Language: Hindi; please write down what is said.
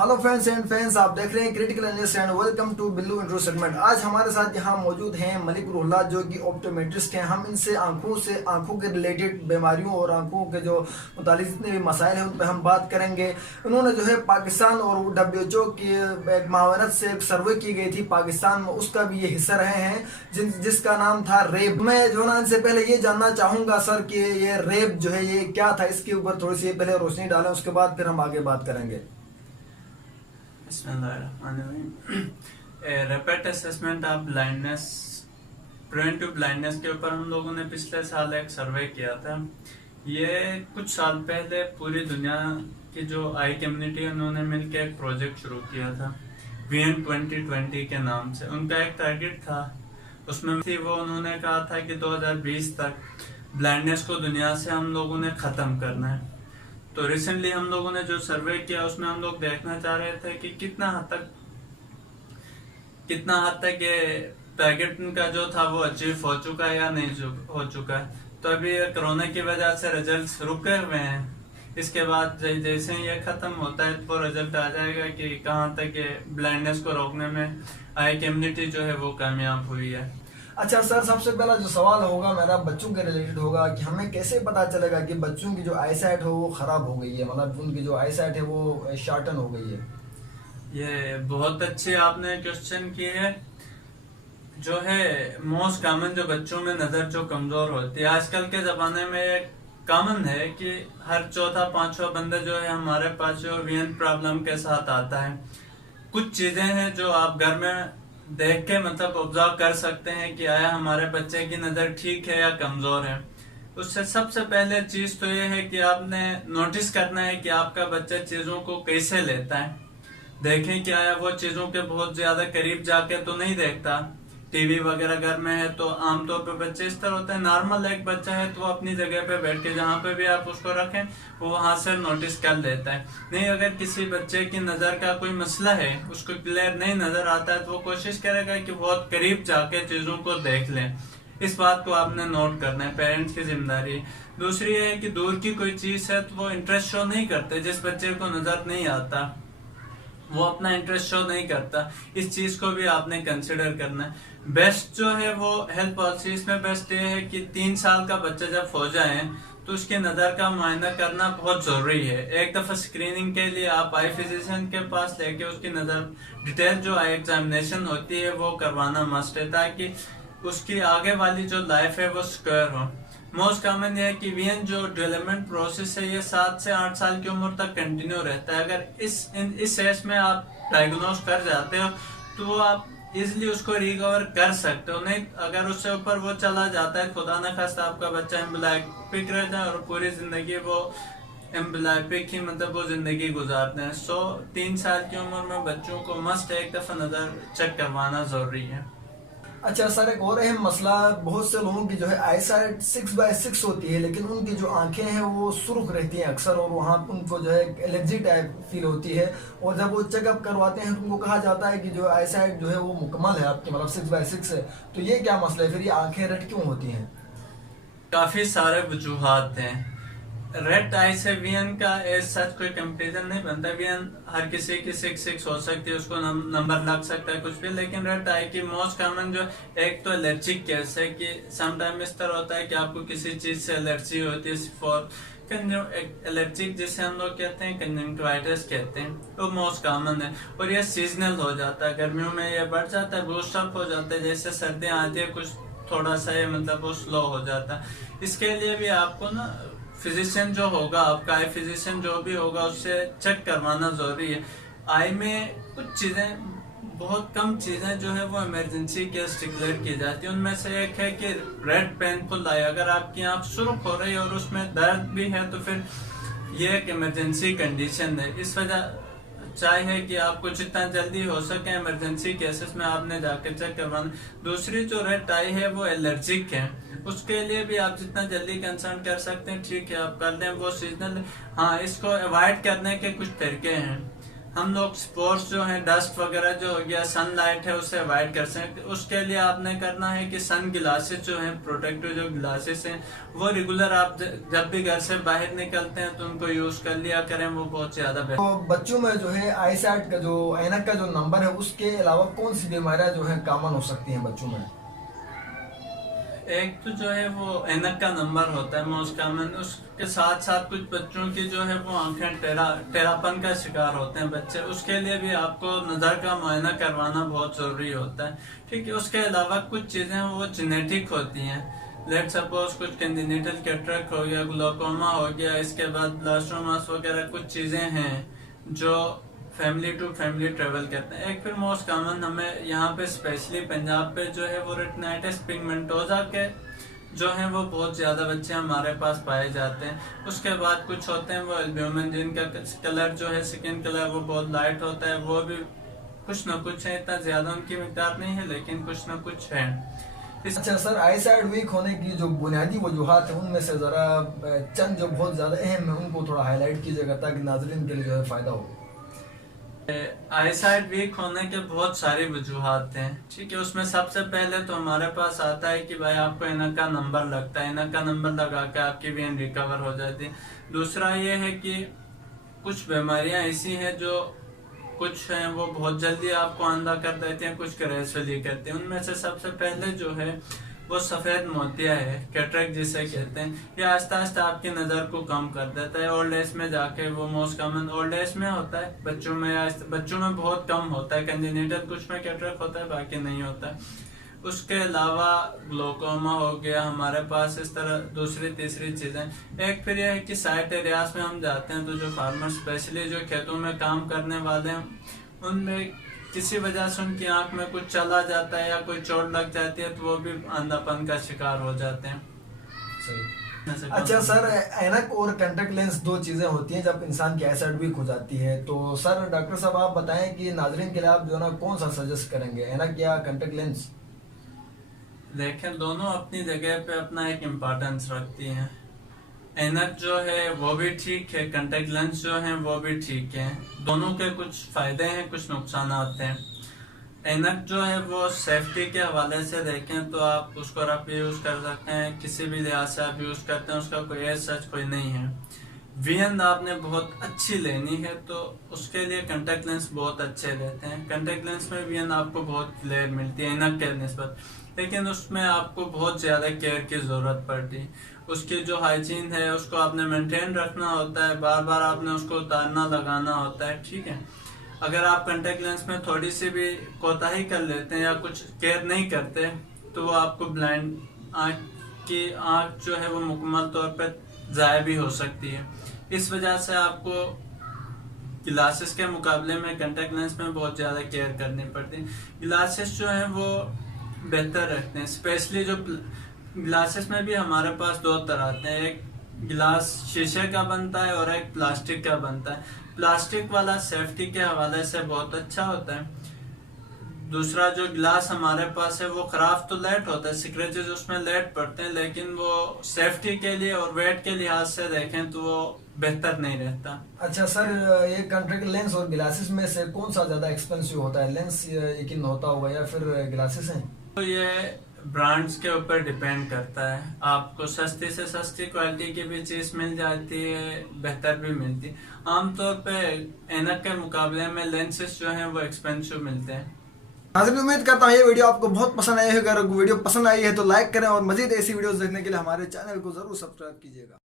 हेलो फ्रेंड्स एंड फैंस, आप देख रहे हैं critical analyst and welcome to Billu intro segment. आज हमारे साथ यहाँ मौजूद हैं मलिक रुल्ला, जो कि ऑप्टोमेट्रिस्ट हैं। हम इनसे आंखों के रिलेटेड बीमारियों और आंखों के जो मुतालिक जितने भी मसाइल हैं उन पर हम बात करेंगे। उन्होंने जो है पाकिस्तान और WHO की एक मावनत से एक सर्वे की गई थी पाकिस्तान में, उसका भी ये हिस्सा रहे हैं जिसका नाम था रेब। मैं जो ना इनसे पहले ये जानना चाहूंगा सर कि ये रेब जो है ये क्या था, इसके ऊपर थोड़ी सी पहले रोशनी डालें, उसके बाद फिर हम आगे बात करेंगे। Rapid assessment of blindness, preventive blindness के ऊपर हम लोगों ने पिछले साल एक सर्वे किया था। ये कुछ साल पहले पूरी दुनिया की जो आई कम्युनिटी उन्होंने मिलकर एक प्रोजेक्ट शुरू किया था विजन 2020 के नाम से। उनका एक टारगेट था, उसमें थी वो उन्होंने कहा था कि 2020 तक ब्लाइंडनेस को दुनिया से हम लोगों ने खत्म करना है। तो रिसेंटली हम लोगों ने जो सर्वे किया उसमें हम लोग देखना चाह रहे थे कि कितना हद तक ये टारगेट का जो था वो अचीव हो चुका है या नहीं हो चुका है। तो अभी कोरोना की वजह से रिजल्ट्स रुके हुए हैं। इसके बाद जैसे ही ये खत्म होता है तो रिजल्ट आ जाएगा कि कहाँ तक ये ब्लाइंडनेस को रोकने में आई कम्युनिटी जो है वो कामयाब हुई है। अच्छा सर, सबसे पहला जो सवाल होगा मेरा बच्चों के रिलेटेड होगा कि हमें कैसे पता चलेगा कि बच्चों की जो आई साइट हो वो खराब हो गई है, मतलब उनकी जो आई साइट है वो शॉर्टन हो गई है। ये बहुत अच्छी आपने क्वेश्चन की है। जो है मोस्ट कॉमन जो बच्चों में नजर जो कमजोर होती है आजकल के जमाने में, ये कॉमन है कि हर चौथा पांचवा बंदा जो है हमारे पास जो विजन प्रॉब्लम के साथ आता है। कुछ चीजें हैं जो आप घर में देख के मतलब ऑब्जर्व कर सकते हैं कि आया हमारे बच्चे की नजर ठीक है या कमजोर है। उससे सबसे पहले चीज तो ये है कि आपने नोटिस करना है कि आपका बच्चा चीजों को कैसे लेता है। देखें कि आया वो चीजों के बहुत ज्यादा करीब जाके तो नहीं देखता। टीवी वगैरह घर में है तो आमतौर पे बच्चे इस तरह होते हैं, नॉर्मल एक बच्चा है तो वो अपनी जगह पे बैठ के जहाँ पे भी आप उसको रखें वो वहां से नोटिस कर लेता है। नहीं, अगर किसी बच्चे की नजर का कोई मसला है, उसको क्लियर नहीं नजर आता है तो वो कोशिश करेगा कि बहुत करीब जाके चीजों को देख ले। इस बात को आपने नोट करना है, पेरेंट्स की जिम्मेदारी। दूसरी है कि दूर की कोई चीज है तो वो इंटरेस्ट शो नहीं करते। जिस बच्चे को नजर नहीं आता वो अपना इंटरेस्ट शो नहीं करता, इस चीज को भी आपने कंसिडर करना है। बेस्ट जो है वो हेल्थ पॉलिसी इसमें बेस्ट ये है कि 3 साल का बच्चा जब हो जाए तो उसकी नजर का मुआयना करना बहुत जरूरी है। एक दफा स्क्रीनिंग के लिए आप आई फिजिशियन के पास लेके उसकी नजर डिटेल जो आई एग्जामिनेशन होती है वो करवाना मस्ट है, ताकि उसकी आगे वाली जो लाइफ है वो सिक्योर हो। मोस्ट कॉमन ये है कि विजन जो डेवलपमेंट प्रोसेस है ये 7 से 8 साल की उम्र तक कंटिन्यू रहता है। अगर इस एज में आप डायग्नोज कर जाते हो तो आप इजिली उसको रिकवर कर सकते हो। नहीं, अगर उससे ऊपर वो चला जाता है, खुदा न खास्ता आपका बच्चा एम्ब्लाइपिक रह जाए और पूरी जिंदगी वो एम्ब्लाइपिक ही मतलब वो जिंदगी गुजारते हैं। 3 साल की उम्र में बच्चों को मस्ट एक दफा नजर चेक करवाना जरूरी है। अच्छा सर, एक और अहम मसला, बहुत से लोगों की जो है आई साइट 6/6 होती है, लेकिन उनकी जो आंखें हैं वो सुर्ख रहती हैं अक्सर, और वहाँ उनको जो है एलर्जी टाइप फील होती है। और जब वो चेकअप करवाते हैं तो उनको कहा जाता है कि जो आई साइट जो है वो मुकम्मल है आपकी, मतलब 6/6 है। तो ये क्या मसला है, फिर ये आंखें रेड क्यों होती हैं? काफी सारे वजूहात हैं। रेड आई से विजन का एज सच कोई कंपेरिजन नहीं बनता। विजन हर किसी की 6/6 हो सकती है, उसको नंबर लग सकता है कुछ भी, लेकिन रेड आई की मोस्ट कॉमन जो एक तो एलर्जिक केस है कि समटाइम इस तरह होता है कि आपको किसी चीज से एलर्जी होती है। फॉर एलर्जिक जिसे हम लोग कहते हैं कंजंक्टिवाइटिस कहते हैं, वो मोस्ट कॉमन है और ये सीजनल हो जाता है। गर्मियों में ये बढ़ जाता है, बूस्ट अप हो जाता है, जैसे सर्दियां आती है कुछ थोड़ा सा ये मतलब वो स्लो हो जाता है। इसके लिए भी आपको ना फिजिशियन जो होगा, आपका आई फिजिशियन जो भी होगा उससे चेक करवाना जरूरी है। आई में कुछ चीजें, बहुत कम चीजें जो है वो इमरजेंसी केस डिक्लेयर की जाती है। उनमें से एक है कि रेड पेनफुल आई, अगर आपकी आंख सुर्ख हो रही है और उसमें दर्द भी है तो फिर ये एक इमरजेंसी कंडीशन है। इस वजह चाहिए कि आपको जितना जल्दी हो सके इमरजेंसी केसेस में आपने जाकर चेक करवाना। दूसरी जो रेड आई है वो एलर्जिक है, उसके लिए भी आप जितना जल्दी कंसर्न कर सकते हैं ठीक है आप कर लें, वो सीजनल। हाँ, इसको अवॉइड करने के कुछ तरीके हैं। हम लोग स्पोर्ट्स जो है, डस्ट वगैरह जो हो गया, सनलाइट है, उसे अवॉइड कर सकते। उसके लिए आपने करना है कि सन ग्लासेस जो हैं, प्रोटेक्टिव जो ग्लासेस हैं, वो रेगुलर आप जब भी घर से बाहर निकलते हैं तो उनको यूज कर लिया करें, वो बहुत ज्यादा बेहतर। तो बच्चों में जो है आई साइट का जो ऐनक का जो नंबर है, उसके अलावा कौन सी बीमारियां जो है कॉमन हो सकती हैं बच्चों में? एक तो जो है वो ऐनक का नंबर होता है मोस्ट कॉमन, उसके साथ साथ कुछ बच्चों की जो है वो आंखें टेढ़ापन का शिकार होते हैं बच्चे, उसके लिए भी आपको नज़र का मुआयना करवाना बहुत जरूरी होता है। ठीक है, उसके अलावा कुछ चीजें वो जेनेटिक होती हैं। लेट सपोज कुछ कंजेनिटल कैटरेक्ट हो गया, ग्लोकोमा हो गया, इसके बाद ब्लास्टोमास वगैरह कुछ चीजें हैं जो फैमिली टू फैमिली ट्रेवल करते हैं। एक फिर मोस्ट कॉमन हमें यहाँ पे स्पेशली पंजाब पे जो है वो रेटिनाइटिस पिगमेंटोसा के जो है वो बहुत ज्यादा बच्चे हमारे पास पाए जाते हैं। उसके बाद कुछ होते हैं वो एल्ब्यूमिन, जिनका कलर जो है, स्किन कलर वो बहुत लाइट होता है, वो भी कुछ न कुछ है, इतना ज्यादा उनकी मिकदार नहीं है लेकिन कुछ न कुछ है। अच्छा सर, आई साइट वीक होने की जो बुनियादी वजूहात है उनमें से जरा चंद जो बहुत ज्यादा अहम है उनको थोड़ा हाईलाइट कीजिएगा ताकि नाजरीन के लिए जो है फायदा हो। आई साइट वीक होने के बहुत सारी वजूहात हैं। ठीक है, उसमें सबसे पहले तो हमारे पास आता है कि भाई आपको ऐनक का नंबर लगता है, ऐनक का नंबर लगा के आपकी विजन रिकवर हो जाती है। दूसरा ये है कि कुछ बीमारियां ऐसी हैं जो कुछ हैं वो बहुत जल्दी आपको अंधा कर देती हैं, कुछ ग्रेजुअली करती हैं। उनमें से सबसे पहले जो है वो सफेद मोतिया है, कैटरेक्ट जिसे कहते हैं। ये आस्ता आस्ता आपकी नजर को कम कर देता है। ओल्ड एज में जाके वो मोस्ट कॉमन ओल्ड एज में होता है, बच्चों में बहुत कम होता है। कंजेनिटल कुछ में कैटरेक्ट होता है, बाकी नहीं होता है। उसके अलावा ग्लोकोमा हो गया हमारे पास, इस तरह दूसरी तीसरी चीजें। एक फिर यह है कि साइट एरियाज में हम जाते हैं तो जो फार्मर स्पेशली जो खेतों में काम करने वाले हैं, उनमें किसी वजह से उनकी आंख में कुछ चला जाता है या कोई चोट लग जाती है तो वो भी अंधापन का शिकार हो जाते हैं। सही। अच्छा सर, ऐनक और कॉन्टेक्ट लेंस दो चीजें होती हैं जब इंसान की आईसाइट वीक हो जाती है, तो सर डॉक्टर साहब आप बताएं कि नाजरीन के लिए आप जो है ना कौन सा सजेस्ट करेंगे, ऐनक या कॉन्टेक्ट लेंस? देखें, दोनों अपनी जगह पे अपना एक इम्पोर्टेंस रखती हैं। ऐनक जो है वो भी ठीक है, कॉन्टेक्ट लेंस जो है वो भी ठीक है। दोनों के कुछ फायदे हैं, कुछ नुकसान हैं। ऐनक जो है वो सेफ्टी के हवाले से देखें तो आप उसको रफ यूज कर सकते हैं, किसी भी लिहाज से आप यूज करते हैं, उसका कोई ऐसा सच कोई नहीं है। विजन आपने बहुत अच्छी लेनी है तो उसके लिए कॉन्टेक्ट लेंस बहुत अच्छे रहते हैं। कॉन्टेक्ट लेंस में विजन आपको बहुत क्लियर मिलती है ऐनक के निस्बत, लेकिन उसमें आपको बहुत ज्यादा केयर की जरूरत पड़ती है। उसकी जो हाइजीन है उसको आपने मेंटेन रखना होता है, बार बार आपने उसको उतारना लगाना होता है। ठीक है, अगर आप कॉन्टेक्ट लेंस में थोड़ी सी भी कोताही कर लेते हैं या कुछ केयर नहीं करते तो वो आपको ब्लाइंड आंख जो है वो मुकम्मल तौर पर जाया भी हो सकती है। इस वजह से आपको ग्लासेस के मुकाबले में कॉन्टेक्ट लेंस में बहुत ज्यादा केयर करनी पड़ती है। ग्लासेस जो है वो बेहतर रखते हैं, स्पेशली जो ग्लासेस में भी हमारे पास दो तरह आते हैं, एक गिलास शीशे का बनता है और एक प्लास्टिक का बनता है। प्लास्टिक वाला सेफ्टी के हवाले से बहुत अच्छा होता है। दूसरा जो गिलास हमारे पास है वो खराब तो लेट होता है, स्क्रैचेस उसमें लेट पड़ते हैं, लेकिन वो सेफ्टी के लिए और वेट के लिहाज से देखें तो वो बेहतर नहीं रहता। अच्छा सर, ये कॉन्टेक्ट लेंस और ग्लासेस में से कौन सा ज्यादा एक्सपेंसिव होता है? लेंस यकीन होता होगा या फिर ग्लासेस हैं? तो ये ब्रांड्स के ऊपर डिपेंड करता है। आपको सस्ती से सस्ती क्वालिटी की भी चीज मिल जाती है, बेहतर भी मिलती है। आमतौर पे ऐनक के मुकाबले में लेंसेस जो हैं वो एक्सपेंसिव मिलते हैं। नाज़रीन, उम्मीद करता हूँ ये वीडियो आपको बहुत पसंद आई है। अगर वीडियो पसंद आई है तो लाइक करें और मजीद ऐसी वीडियोस देखने के लिए हमारे चैनल को जरूर सब्सक्राइब कीजिएगा।